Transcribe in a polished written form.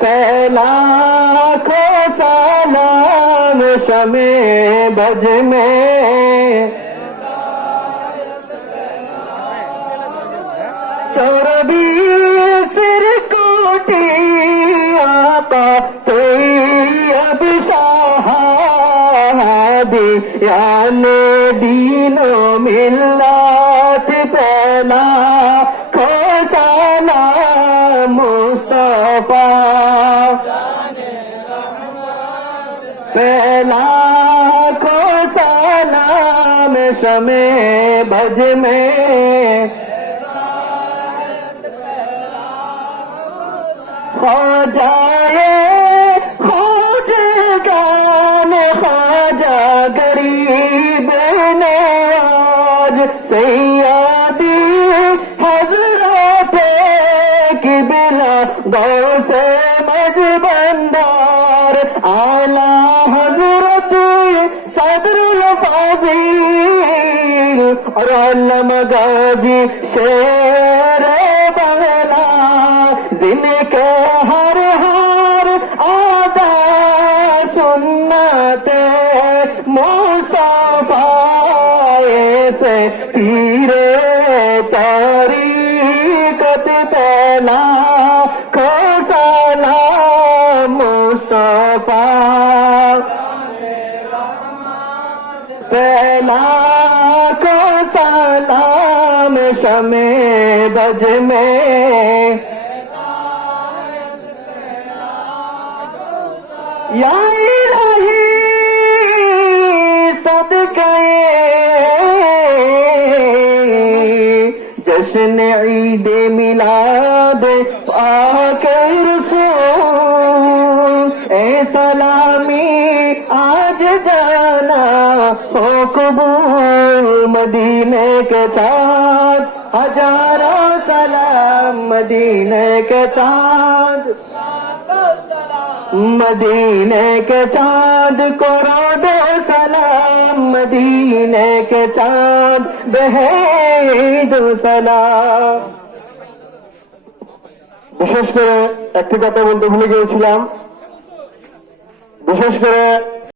پہلا کو سلام شمع بج میں چوربی سر کوٹی آقا طیب شہادی یعنی دین و ملت پہلا کو سلام مصطفیٰ پہلا کو سلام شمع بج میں خواجہ خواجگان خواجہ غریب نواز سیادی حضرت قبلہ غوث مجبندار اعلی حضرت صدر الفاضل اور علامہ غازی شیر بغلا جن کے ہر آدھا سنت مصطفیٰ سے تیرے طریقت پہلا کو سلام مصطفیٰ پہلا کو سلام شمع بج میں یا الہی صدقے جشن عید میلاد پاک رسول اے سلامی آج جانا ہو قبول مدینے کے چاند ہزاروں سلام مدینے کے چاند مدینے کے چاند کو دو سلام مدینے کے چاند دو সালাম বিশেষ করে একটি কথা বলতে ভুলে গিয়েছিলাম বিশেষ করে